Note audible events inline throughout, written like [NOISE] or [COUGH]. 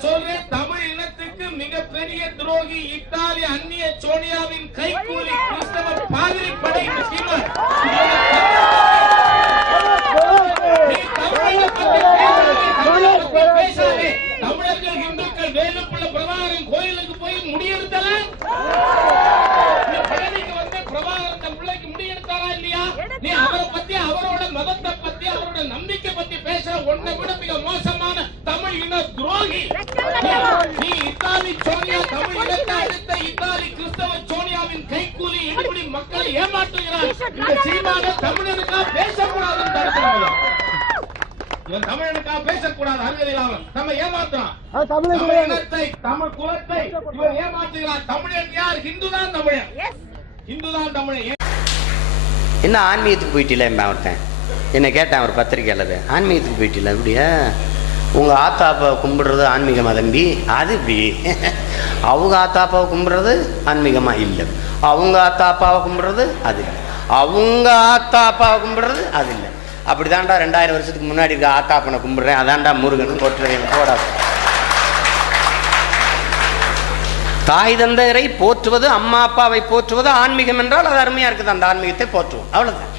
சொல்றேன் தமிழ் இனத்துக்கு மிகப்பெரிய துரோகி இத்தாலி அந்நிய சோனியாவின் கைகூலி கிறிஸ்தவ பாதிரி படை இந்த சீமான். நீ தமிழை பத்தி பேசாதே, தமிழை பத்தி பேசாதே. தமிழர்கள் இந்துக்கள் வேலுப்பிள்ள பிரபாகரன் கோயிலுக்கு போய் முடியெடுத்தல நீ பழனிக்கு வந்து பிரபாகரன் தன் பிள்ளைக்கு முடியெடுத்தாரா இல்லையா நீ அவரை பத்தி அவரோட மதத்தை பத்தி அவரோட நம்பிக்கை பத்தி பேசுற உன்னை விட மிக மோசமான தமிழ் இன துரோகி நீ- நீ இத்தாலி சோனியா தமிழ் இனத்தை அடுத்த இத்தாலி கிறிஸ்தவ சோனியாவின் கைக்கூலி இப்படி மக்களை ஏமாற்றுகிறார் இந்த சீமான தமிழனுக்கா பேசக்கூடாதுன்னு தடுக்கிறாங்க. இவன் தமிழனுக்கா பேசக்கூடாது இல்லாமல் நம்ம ஏமாத்துறான். தமிழ் இனத்தை தமிழ் குலத்தை இவன் ஏமாற்றுகிறான். தமிழன் யார்? ஹிந்து தான் தமிழன். ஹிந்து தான் தமிழன். என்ன ஆன்மீகத்துக்கு போயிட்டில ஒருத்தன் என்னை கேட்டேன் ஒரு பத்திரிக்கையாளர் ஆன்மீகத்துக்கு போயிட்டில அப்படியா? உங்கள் ஆத்தாப்பாவை கும்பிடுறது ஆன்மீகமாக தம்பி? அது இப்படி. [LAUGHS] அவங்க ஆத்தாப்பாவை கும்பிடுறது ஆன்மீகமாக இல்லை. அவங்க ஆத்தாப்பாவை கும்பிடுறது அது இல்லை. அவங்க ஆத்தாப்பாவை கும்பிடுறது அது இல்லை. அப்படிதான்டா ரெண்டாயிரம் வருஷத்துக்கு முன்னாடி இருக்க ஆத்தாப்பனை கும்பிடுறேன். அதான்டா முருகன் போட்டுறேன் போடாது. தாய் தந்தையரை போற்றுவது அம்மா அப்பாவை போற்றுவது ஆன்மீகம் என்றால் அது அருமையாக இருக்குது. அந்த ஆன்மீகத்தை போற்றுவோம். அவ்வளோதான்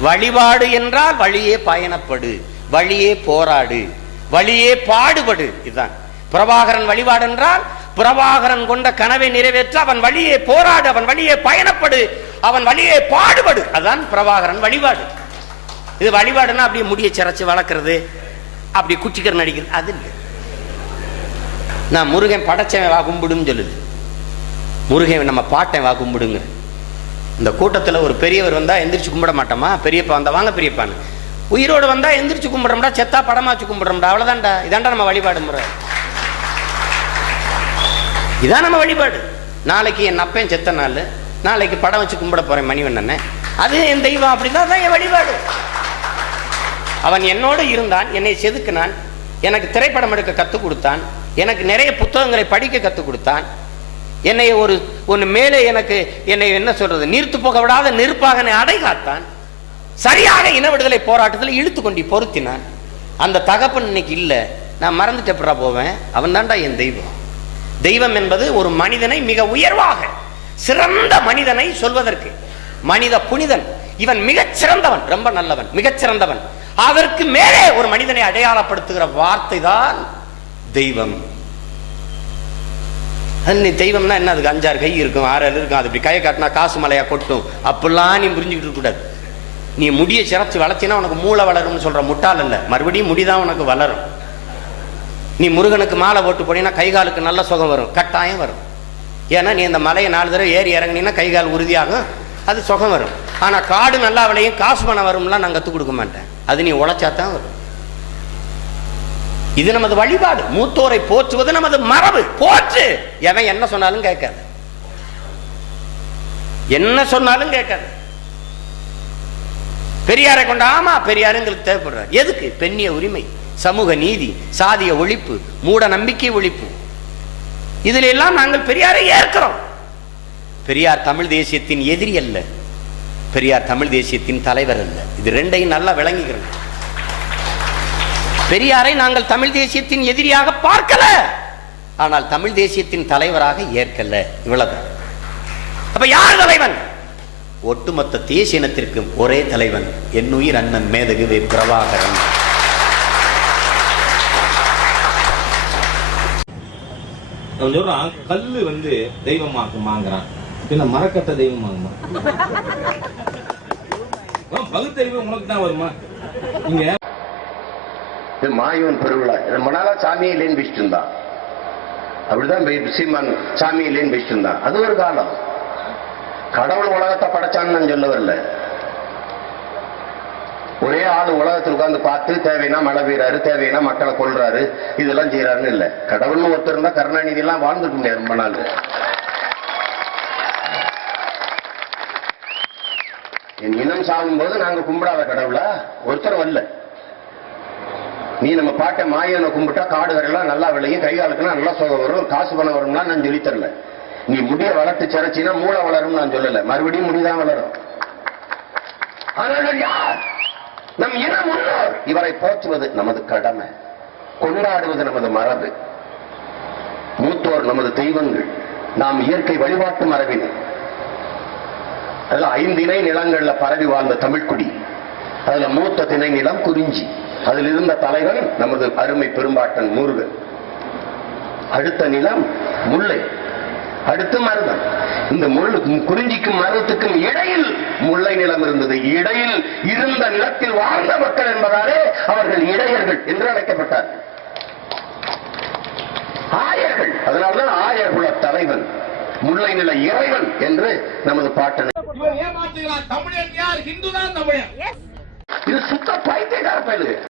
வழிபாடு என்றால் வழியே பயணப்படு. வழியே போராடு. வழியே பாடுபடு. இதுதான். பிரபாகரன் வழிபாடு என்றால் பிரபாகரன் கொண்ட கனவை நிறைவேற்ற அவன் வழியே போராடு அவன் வழியே பயணப்படு அவன் வழியே பாடுபடு. அதான் பிரபாகரன் வழிபாடு. இது வழிபாடுன்னா அப்படியே முடிய சிரைச்சு வளர்க்கறது. அப்படி குச்சிக்கர் நடிக்கிறது. அது இல்லை. நான் முருகன் படைச்சவன் வா கும்பிடுன்னு சொல்லுது. முருகன் நம்ம பாட்டை வா கும்பிடுங்க இந்த கூட்டத்தில் ஒரு பெரியவர் வந்தால் எந்திரிச்சு கும்பிட மாட்டோமா? பெரியப்பா வந்தால் வாங்க பெரியப்பான்னு. உயிரோடு வந்தால் எந்திரிச்சு கும்பிடுறோம்டா செத்தா படமாச்சு கும்பிட்றோம்டா. அவ்வளோதான்டா இதான்டா நம்ம வழிபாடு முறை. இதான் நம்ம வழிபாடு. நாளைக்கு என் அப்பேன் செத்த நாள். நாளைக்கு படம் வச்சு கும்பிட போகிறேன் மணிவண்ணனை அது என் தெய்வம் அப்படிதான் அதான் என் வழிபாடு. அவன் என்னோடு இருந்தான் என்னை செதுக்கினான். எனக்கு திரைப்படம் எடுக்க கற்றுக் கொடுத்தான். எனக்கு நிறைய புத்தகங்களை படிக்க கற்றுக் கொடுத்தான். என்னை ஒரு ஒன்று மேலே எனக்கு என்னை என்ன சொல்றது நீர்த்து போக விடாத நெருப்பாக என்னை அடை காத்தான் சரியாக இன விடுதலை போராட்டத்தில் இழுத்து கொண்டு பொருத்தினான். அந்த தகப்பன் இன்னைக்கு இல்லை. நான் மறந்துட்டப்படா போவேன்? அவன் தான்டா என் தெய்வம். தெய்வம் என்பது ஒரு மனிதனை மிக உயர்வாக சிறந்த மனிதனை சொல்வதற்கு. மனித புனிதன். இவன் மிகச் சிறந்தவன் ரொம்ப நல்லவன் மிகச் சிறந்தவன். அதற்கு மேலே ஒரு மனிதனை அடையாளப்படுத்துகிற வார்த்தை தான் தெய்வம். நீ தெய்வம்னா என்ன? அதுக்கு அஞ்சாறு கை இருக்கும் ஆறு இருக்கும். அது இப்படி கையை காட்டினா காசு மலையா கொட்டும். அப்படிலாம் நீ புரிஞ்சுக்கிட்டு கூடாது நீ முடியை சிறச்சு வளர்த்தினா உனக்கு மூளை வளரும்னு சொல்கிற முட்டால் இல்லை மறுபடியும் முடிதான் உனக்கு வளரும். நீ முருகனுக்கு மாலை போட்டு போனீங்கன்னா கை காலுக்கு நல்ல சுகம் வரும். கட்டாயம் வரும். ஏன்னா நீ இந்த மலையை நாலு தடவை ஏறி இறங்கினீங்கன்னா கை கால் உறுதியாகும் அது சுகம் வரும். ஆனால் காடு நல்லா விளையும் காசு பணம் வரும்லாம் நான் கற்றுக் கொடுக்க மாட்டேன். அது நீ உழைச்சா தான் வரும். இது நமது வழிபாடு. மூத்தோரை போற்றுவது நமது மரபு. போற்று! எவன் என்ன சொன்னாலும் கேட்காது. என்ன சொன்னாலும் கேட்காது. பெரியாரை கொண்ட ஆமா பெரியார் எங்களுக்கு தேவைப்படுறார். எதுக்கு? பெண்ணிய உரிமை சமூக நீதி சாதிய ஒழிப்பு மூட நம்பிக்கை ஒழிப்பு. இதுல எல்லாம் நாங்கள் பெரியாரை ஏற்கிறோம். பெரியார் தமிழ் தேசியத்தின் எதிரி அல்ல. பெரியார் தமிழ் தேசியத்தின் தலைவர் அல்ல. இது ரெண்டையும் நல்லா விளங்குகிறது பெரியாரை நாங்கள் தமிழ் தேசியத்தின் எதிரியாக பார்க்கல. ஆனால் தமிழ் தேசியத்தின் தலைவராக ஏற்கல. இவ்வளவுதான். அப்ப யார் தலைவன்? ஒட்டுமொத்த தேசிய இனத்திற்கு ஒரே தலைவன் என்னுயிர் அண்ணன் மேதகு வே பிரபாகரன். அவன் சொல்றான் கல்லு வந்து தெய்வமாக்குமாங்கிறான் பின்ன மரக்கட்ட தெய்வமாகுமா பகுத்தறிவு உனக்கு தான் வருமா? நீங்க இது மாயவன் பெருவிழா. ரொம்ப நாளா சாமியை இல்லைன்னு பேசிட்டு இருந்தான். அப்படிதான் சீமான் சாமி இல்லைன்னு பேசிட்டு இருந்தான். அது ஒரு காலம். கடவுள் உலகத்தை படைச்சான்னு நான் சொல்ல வரல ஒரே ஆள் உலகத்தில் உட்கார்ந்து பார்த்து தேவைன்னா மழை பெய்யறாரு தேவைன்னா மக்களை கொள்றாரு இதெல்லாம் செய்யறாருன்னு இல்லை. கடவுள்னு ஒருத்தர் இருந்தா கருணாநிதி எல்லாம் வாழ்ந்துட்டு முடியாது ரொம்ப நாள். என் இனம் சாகும்போது நாங்க கும்பிடாத கடவுளா? ஒருத்தர் வரல. நீ நம்ம பாட்டை மாயனை கும்பிட்டா காடு வரையெல்லாம் நல்லா விளையும் கை காலுக்குலாம் நல்லா சுகம் வரும் காசு பணம் வரும்னா நான் சொல்லித் தரல. நீ முடிய வளர்த்து சிறச்சினா மூளை வளரும் நான் சொல்லல. மறுபடியும் முடிதான் வளரும். ஆனால் யார்? நம் இன முன்னோர். இவரை போற்றுவது நமது கடமை. கொண்டாடுவது நமது மரபு. மூத்தோர் நமது தெய்வங்கள். நாம் இயற்கை வழிபாட்டு மரபினர். அதுல ஐந்திணை நிலங்கள்ல பரவி வாழ்ந்த தமிழ்க்குடி. அதுல மூத்த திணை நிலம் குறிஞ்சி. அதில் இருந்த தலைவன் நமது அருமை பெரும்பாட்டன் முருகன். அடுத்த நிலம் முல்லை. அடுத்து மருதம் இந்த முள்ளு குறிஞ்சிக்கும் மருதத்துக்கும் இடையில் முல்லை நிலம் இருந்தது. இடையில் இருந்த நிலத்தில் வாழ்ந்த மக்கள் என்பதாலே அவர்கள் இடையர்கள் என்று அழைக்கப்பட்டார்கள் ஆயர்கள். அதனால்தான் ஆயர்குல தலைவன் முல்லை நில இறைவன் என்று நமது பாட்டன் இவர் ஏமாற்றுகிறார் தமிழன் யார்? ஹிந்து தான் தமிழன். இது சுத்த பைத்தியக்கார பயலுங்க